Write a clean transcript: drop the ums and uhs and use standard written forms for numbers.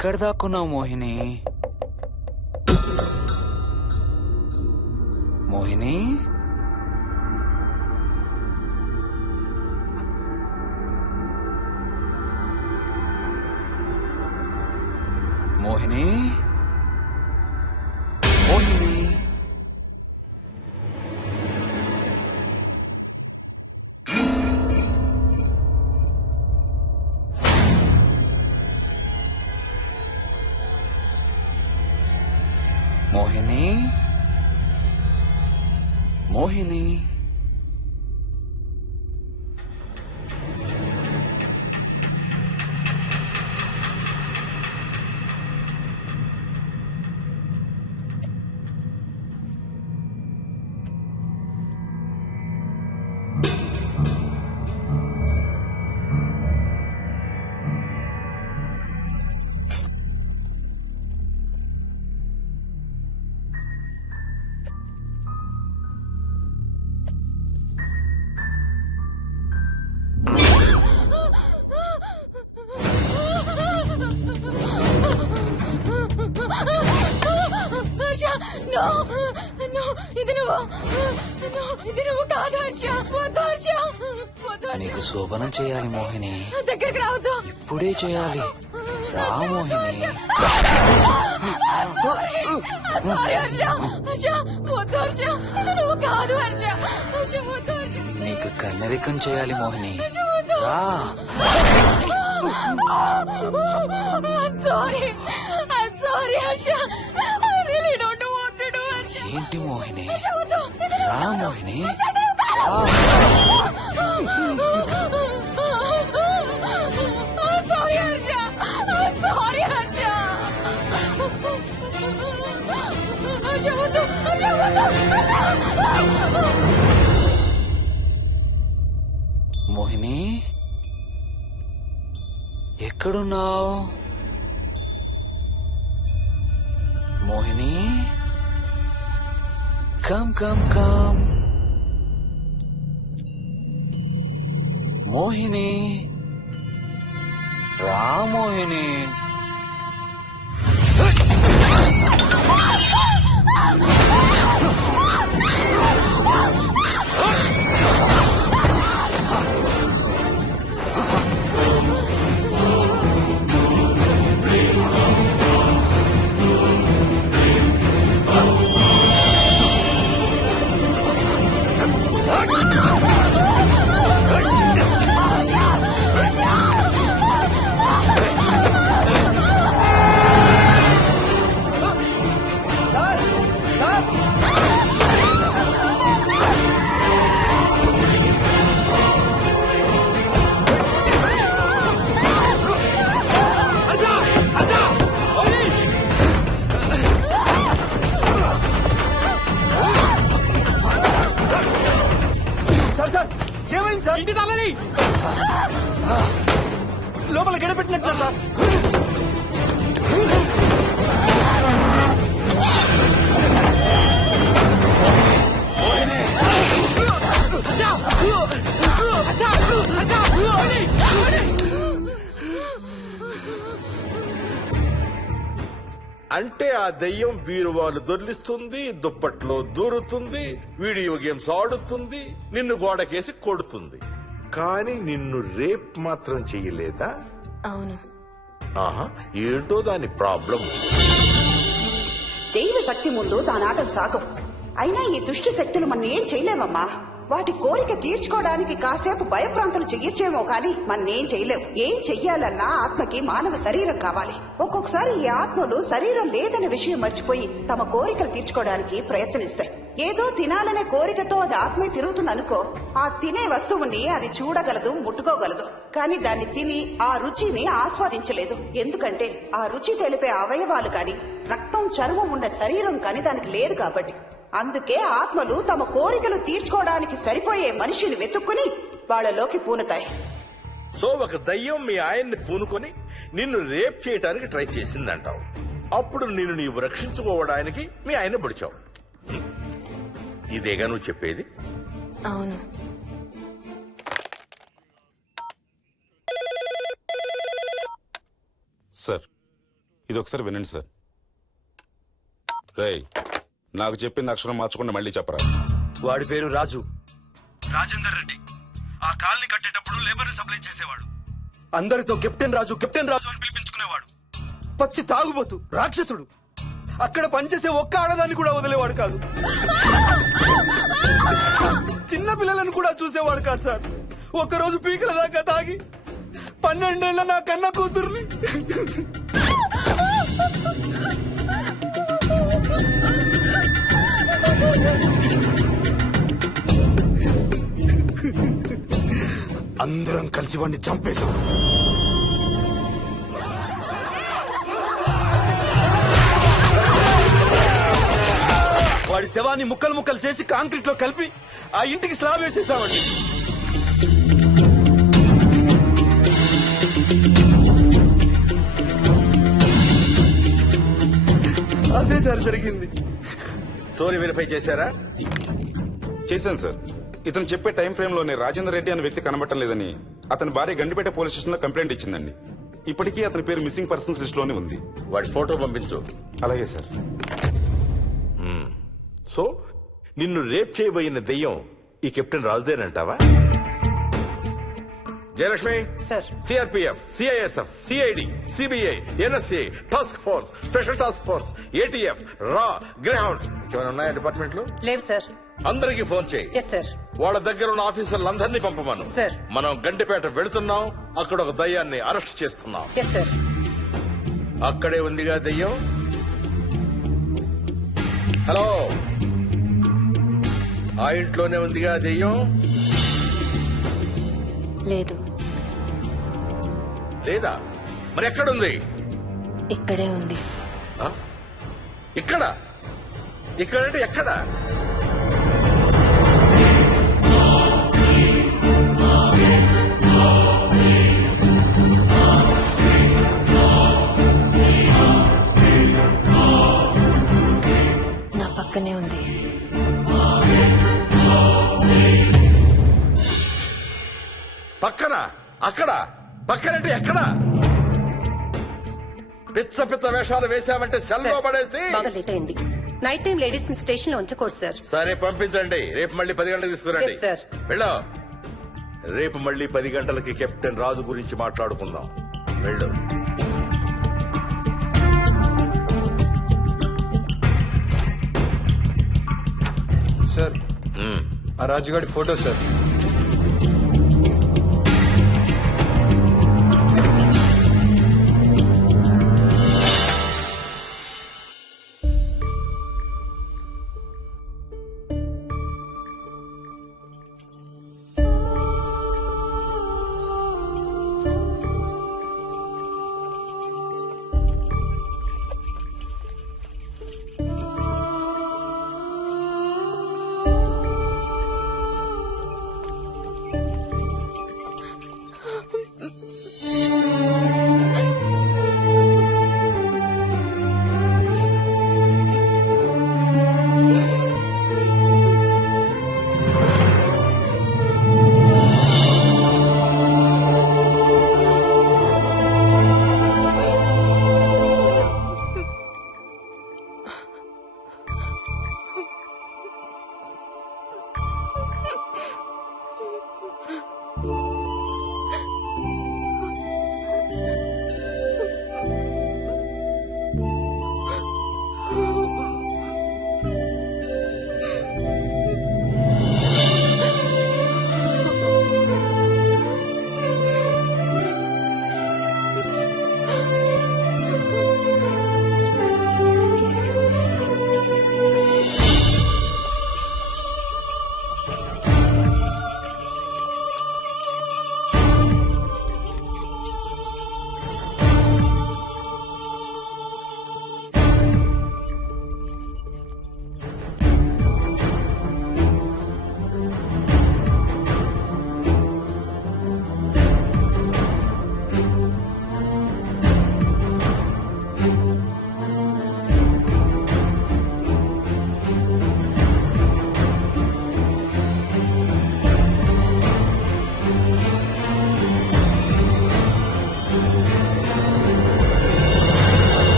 ఎక్కడ దాక్కున్నావు మోహిని? మోహిని, మోహిని, మోహిని. మోహిని, మోహిని. నీకు శోభనం చేయాలి మోహిని. దగ్గరికి రావద్దు. ఇప్పుడే చేయాలి. రా మోహిని. నీకు కన్నరికం చేయాలి మోహిని. రా. ఏంటి మోహిని? రా మోహిని. మోహిని, ఎక్కడున్నావు Mohini? Come come come Mohini. రా మోహిని. ఇంటి తాళాలి లోపల గడపెట్టినట్టు సార్. అంటే ఆ దెయ్యం బీరువాలు దొర్లిస్తుంది, దుప్పట్లో దూరుతుంది, వీడియో గేమ్స్ ఆడుతుంది, నిన్ను గోడకేసి కొడుతుంది. కానీ నిన్ను రేప్ మాత్రం చెయ్యలేదా? అవును. ఆహా, ఏంటో దాని ప్రాబ్లం. దైవ శక్తి ముందు దానాటలు సాగం. అయినా ఈ దుష్ట శక్తులు మన ఏం చేయలేమమ్మా. వాటి కోరిక తీర్చుకోవడానికి కాసేపు భయప్రాంతులు చెయ్యొచ్చేమో కానీ మన్నేం చేయలేవు. ఏం చెయ్యాలన్నా ఆత్మకి మానవ శరీరం కావాలి. ఒక్కొక్కసారి ఈ ఆత్మలు శరీరం లేదనే విషయం మర్చిపోయి తమ కోరికలు తీర్చుకోవడానికి ప్రయత్నిస్తాయి. ఏదో తినాలనే కోరికతో అది ఆత్మే తిరుగుతుందనుకో, ఆ తినే వస్తువుని అది చూడగలదు, ముట్టుకోగలదు. కానీ దాన్ని తిని ఆ రుచిని ఆస్వాదించలేదు. ఎందుకంటే ఆ రుచి తెలిపే అవయవాలు కాని, రక్తం చర్మం ఉన్న శరీరం కాని దానికి లేదు కాబట్టి. అందుకే ఆత్మలు తమ కోరికలు తీర్చుకోవడానికి సరిపోయే మనిషిని వెతుక్కుని వాళ్ళలోకి పూనుతాయి. సో ఒక దయ్యం మీ ఆయన్ని పూనుకొని నిన్ను రేప్ చేయడానికి ట్రై చేసిందంటావు. అప్పుడు నిన్ను నీవు రక్షించుకోవడానికి మీ ఆయన పొడిచావు. ఇదేగా నువ్వు చెప్పేది? అవును. సార్, ఇది ఒకసారి వినండి సార్. రేయ్, నాకు చెప్పింది అక్షరం మార్చకుండా మళ్ళీ చెప్పరా. వాడి పేరు రాజు, రాజేందర్ రెడ్డి. ఆ కాలనీ కట్టేటప్పుడు లేబర్ సప్లై చేసేవాడు. అందరితో కెప్టెన్ రాజు అని పిలిపించుకునేవాడు. పచ్చి తాగుబోతు, రాక్షసుడు. అక్కడ పనిచేసే ఒక్క ఆడదాన్ని కూడా వదిలేవాడు కాదు. చిన్న పిల్లలను కూడా చూసేవాడు కాదు సార్. ఒక్కరోజు పీకల దాకా తాగి 12 ఏళ్ల నా కన్న కూతుర్ని అందరం కలిసి వాడిని చంపేశాం. వాడి శవాన్ని ముక్కలు ముక్కలు చేసి కాంక్రీట్ లో కలిపి ఆ ఇంటికి స్లాబ్ వేసేసామండి. అదే సార్ జరిగింది. స్టోరీ వెరిఫై చేశారా? చేశాను సార్. ఇతను చెప్పే టైం ఫ్రేమ్ లోనే రాజేందర్ రెడ్డి అనే వ్యక్తి కనబడటం లేదని అతని భార్య గండిపేట పోలీస్ స్టేషన్ లో కంప్లైంట్ ఇచ్చిందండి. ఇప్పటికీ అతని పేరు మిస్సింగ్ పర్సన్స్ లిస్ట్ లోనే ఉంది. వాడి ఫోటో పంపించు. అలాగే సార్. సో నిన్ను రేప్ చేయబోయిన దెయ్యం ఈ కెప్టెన్ రాజుదేనంటావా? Jayalakshmi, CRPF, CISF, CID, CBI, NSA, task force, special task force, ATF, రా, గ్రేహౌండ్స్ ఏమైనా ఉన్నాయా డిపార్ట్మెంట్ లో? లేదు సార్. అందరికీ ఫోన్ చేయి. Yes sir. వాళ్ళ దగ్గర ఉన్న ఆఫీసర్లందరినీ పంపమను. సార్. మనం గండిపేట వెళుతున్నాం. అక్కడ ఒక దయ్యాన్ని అరెస్ట్ చేస్తున్నాం. Yes sir. అక్కడే ఉందిగా దెయ్యం. హలో, ఆ ఇంట్లోనే ఉందిగా దెయ్యం? లేదు, లేదా? మరి ఎక్కడుంది? ఇక్కడే ఉంది. ఆ? ఇక్కడ? ఇక్కడంటే ఎక్కడ? నా పక్కనే ఉంది. పక్కన? అక్కడ? పక్కనంటే ఎక్కడ? పిచ్చ పిచ్చ వేషాలు వేశామంటే సెల్లో పడేసి. బాగా లేట్ అయింది. నైట్ టైం లేడీస్ ని స్టేషన్ లో ఉంచకూడదు సార్. సరే పంపించండి. రేపు మళ్ళీ 10 గంటలకు తీసుకురండి. Yes, sir. వెళ్ళు. రేపు మళ్ళీ 10 గంటలకి కెప్టెన్ రాజు గురించి మాట్లాడుకుందాం. వెళ్ళు. సార్, ఆ రాజుగాడి ఫోటో సార్.